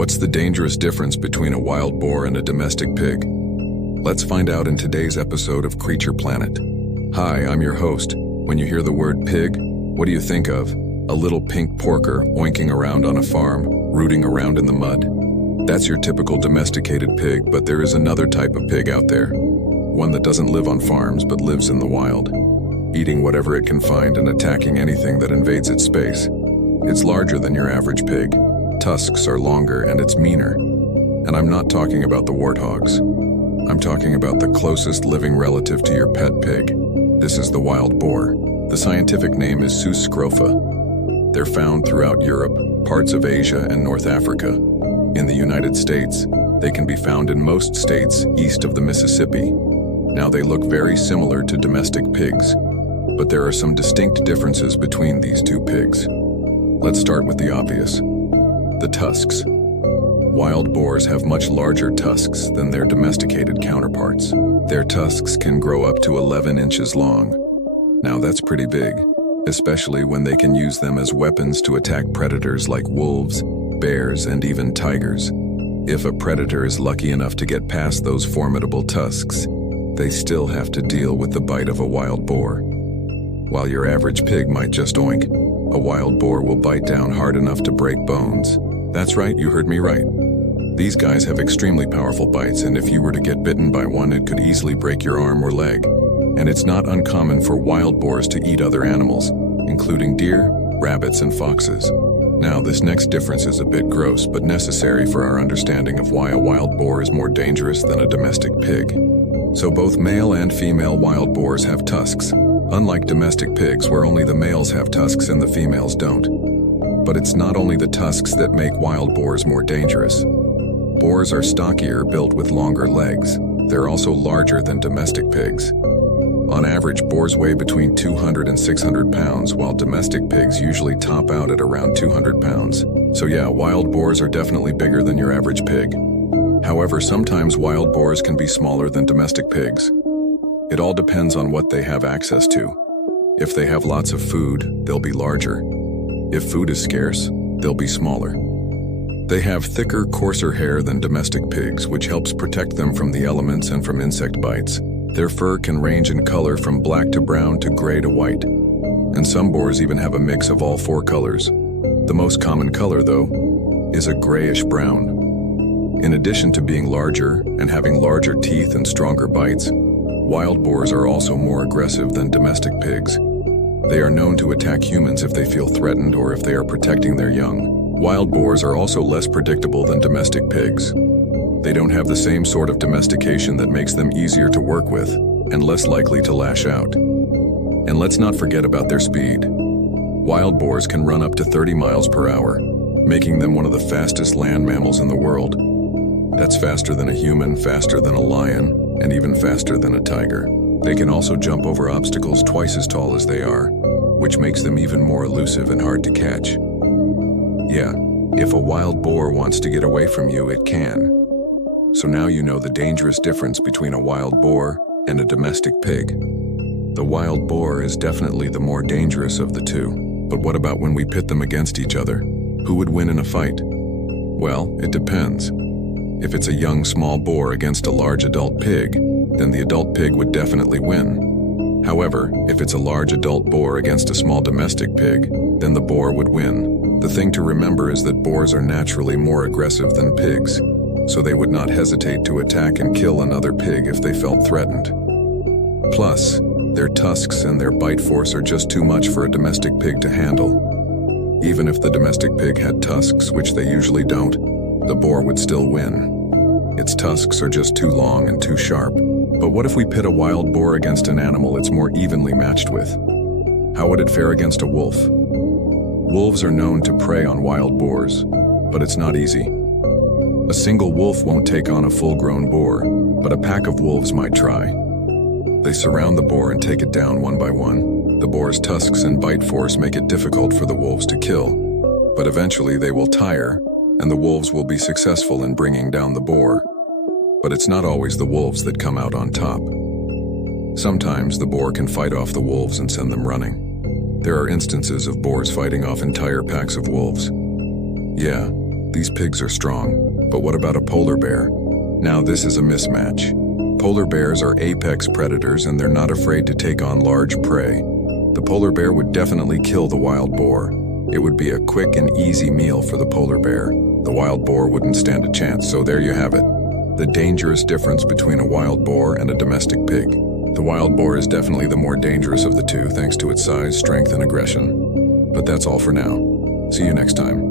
What's the dangerous difference between a wild boar and a domestic pig? Let's find out in today's episode of Creature Planet. Hi, I'm your host. When you hear the word pig, what do you think of? A little pink porker oinking around on a farm, rooting around in the mud. That's your typical domesticated pig, but there is another type of pig out there. One that doesn't live on farms but lives in the wild, eating whatever it can find and attacking anything that invades its space. It's larger than your average pig. Tusks are longer and it's meaner. And I'm not talking about the warthogs. I'm talking about the closest living relative to your pet pig. This is the wild boar. The scientific name is Sus scrofa. They're found throughout Europe, parts of Asia, and North Africa. In the United States, they can be found in most states east of the Mississippi. Now they look very similar to domestic pigs, but there are some distinct differences between these two pigs. Let's start with the obvious. The tusks. Wild boars have much larger tusks than their domesticated counterparts. Their tusks can grow up to 11 inches long. Now that's pretty big, especially when they can use them as weapons to attack predators like wolves, bears, and even tigers. If a predator is lucky enough to get past those formidable tusks, they still have to deal with the bite of a wild boar. While your average pig might just oink, a wild boar will bite down hard enough to break bones. That's right, you heard me right. These guys have extremely powerful bites, and if you were to get bitten by one, it could easily break your arm or leg. And it's not uncommon for wild boars to eat other animals, including deer, rabbits, and foxes. Now, this next difference is a bit gross, but necessary for our understanding of why a wild boar is more dangerous than a domestic pig. So both male and female wild boars have tusks, unlike domestic pigs where only the males have tusks and the females don't. But it's not only the tusks that make wild boars more dangerous. Boars are stockier, built with longer legs. They're also larger than domestic pigs. On average, boars weigh between 200 and 600 pounds, while domestic pigs usually top out at around 200 pounds. So yeah, wild boars are definitely bigger than your average pig. However, sometimes wild boars can be smaller than domestic pigs. It all depends on what they have access to. If they have lots of food, they'll be larger. If food is scarce, they'll be smaller. They have thicker, coarser hair than domestic pigs, which helps protect them from the elements and from insect bites. Their fur can range in color from black to brown to gray to white. And some boars even have a mix of all four colors. The most common color, though, is a grayish-brown. In addition to being larger and having larger teeth and stronger bites, wild boars are also more aggressive than domestic pigs. They are known to attack humans if they feel threatened or if they are protecting their young. Wild boars are also less predictable than domestic pigs. They don't have the same sort of domestication that makes them easier to work with and less likely to lash out. And let's not forget about their speed. Wild boars can run up to 30 miles per hour, making them one of the fastest land mammals in the world. That's faster than a human, faster than a lion, and even faster than a tiger. They can also jump over obstacles twice as tall as they are, which makes them even more elusive and hard to catch. Yeah, if a wild boar wants to get away from you, it can. So now you know the dangerous difference between a wild boar and a domestic pig. The wild boar is definitely the more dangerous of the two. But what about when we pit them against each other? Who would win in a fight? Well, it depends. If it's a young small boar against a large adult pig, then the adult pig would definitely win. However, if it's a large adult boar against a small domestic pig, then the boar would win. The thing to remember is that boars are naturally more aggressive than pigs, so they would not hesitate to attack and kill another pig if they felt threatened. Plus, their tusks and their bite force are just too much for a domestic pig to handle. Even if the domestic pig had tusks, which they usually don't, the boar would still win. Its tusks are just too long and too sharp. But what if we pit a wild boar against an animal it's more evenly matched with? How would it fare against a wolf? Wolves are known to prey on wild boars, but it's not easy. A single wolf won't take on a full-grown boar, but a pack of wolves might try. They surround the boar and take it down one by one. The boar's tusks and bite force make it difficult for the wolves to kill, but eventually they will tire, and the wolves will be successful in bringing down the boar. But it's not always the wolves that come out on top. Sometimes the boar can fight off the wolves and send them running. There are instances of boars fighting off entire packs of wolves. Yeah, These pigs are strong, but what about a polar bear? Now this is a mismatch. Polar bears are apex predators and they're not afraid to take on large prey. The polar bear would definitely kill the wild boar. It would be a quick and easy meal for the polar bear. The wild boar wouldn't stand a chance, so there you have it. The dangerous difference between a wild boar and a domestic pig. The wild boar is definitely the more dangerous of the two thanks to its size, strength, and aggression. But that's all for now. See you next time.